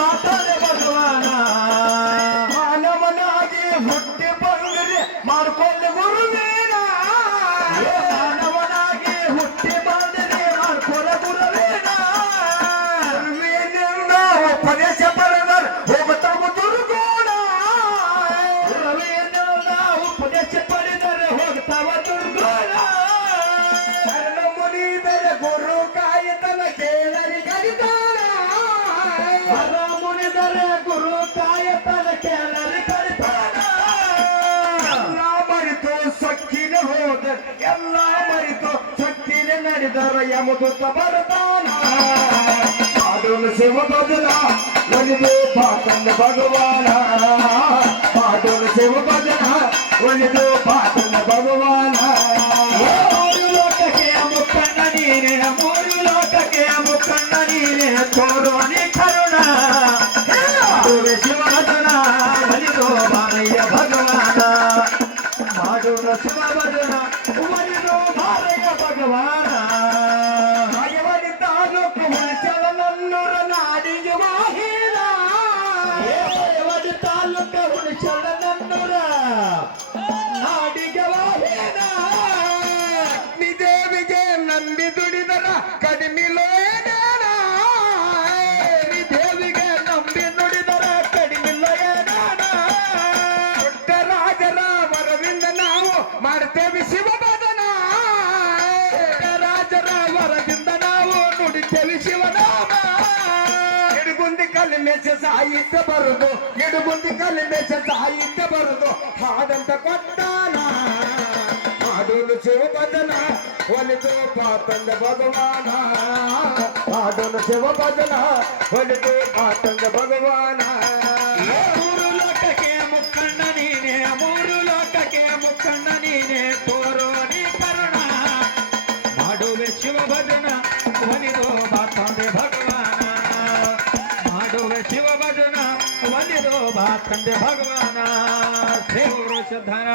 ಮಾತಾಡೆ ಭಗವಾನ. ಮಾನವನಾಗಿ ಹುಟ್ಟಿ ಬಂದರೆ ಮಾಡ್ಕೊಳ್ಳಿ ಗುರುವೇನ. ಮಾನವನಾಗಿ ಹುಟ್ಟಿ ಬಂದರೆ ಮಾಡ್ಕೊಳ್ಳ ಗುರುವೇನ. ಗುರುವಿನಿಂದ ಉಪದೇಶ దరయముకు పబడతానా పాటలు శివ భజన వనిదే పాటన్న భగవానా పాటలు శివ భజన వనిదే పాటన్న భగవానా మూడు లోకకే అమ్ముకన్న నీనే మూడు లోకకే అమ్ముకన్న నీనే కోరోని కరుణ శివ భజన వనిదో బాలయ్య భగవానా మాడున శివ భజన ನಾವು ಮಾಡ್ತೇವೆ ಶಿವಭಜನ ರಾಜರ ವರದಿಂದ ನಾವು ನುಡಿತೇವೆ ಶಿವನಾಮ ಎಡುಗುಂದಿ ಕಲಿಮೆಸ ಸಾಹಿತ್ಯ ಬರುದು ಎಡುಗುಂದಿ ಕಲಿಮೆಸ ಸಾಹಿತ್ಯ ಬರುದು ಶಿವಭಜನ ಒಲಿದು ಪಾತಂದ ಭಗವಾನ ಹಾಡೋನು ಶಿವಭಜನ ಒಲಿದು ಪಾತಂದ ಭಗವಾನ ಮೂರು ಲೋಕಕ್ಕೆ ಮುಕ್ಕಣ್ಣ ನೀನೆ ಮೂರು ಲೋಕಕ್ಕೆ ಮುಕ್ಕಣ್ಣ ನೀನೆ ತೋರೋ ನೀ ಕರುಣ ಮಾಡುವೆ ಶಿವ ಭಜನ ಒಲಿದೋ ಬಾತಂದೆ ಭಗವಾನ ಮಾಡುವೆ ಶಿವ ಭಜನ ಒಲಿದೋ ಬಾತಂದೆ ಭಗವಾನ ದೇವರು ಸಿದ್ಧನ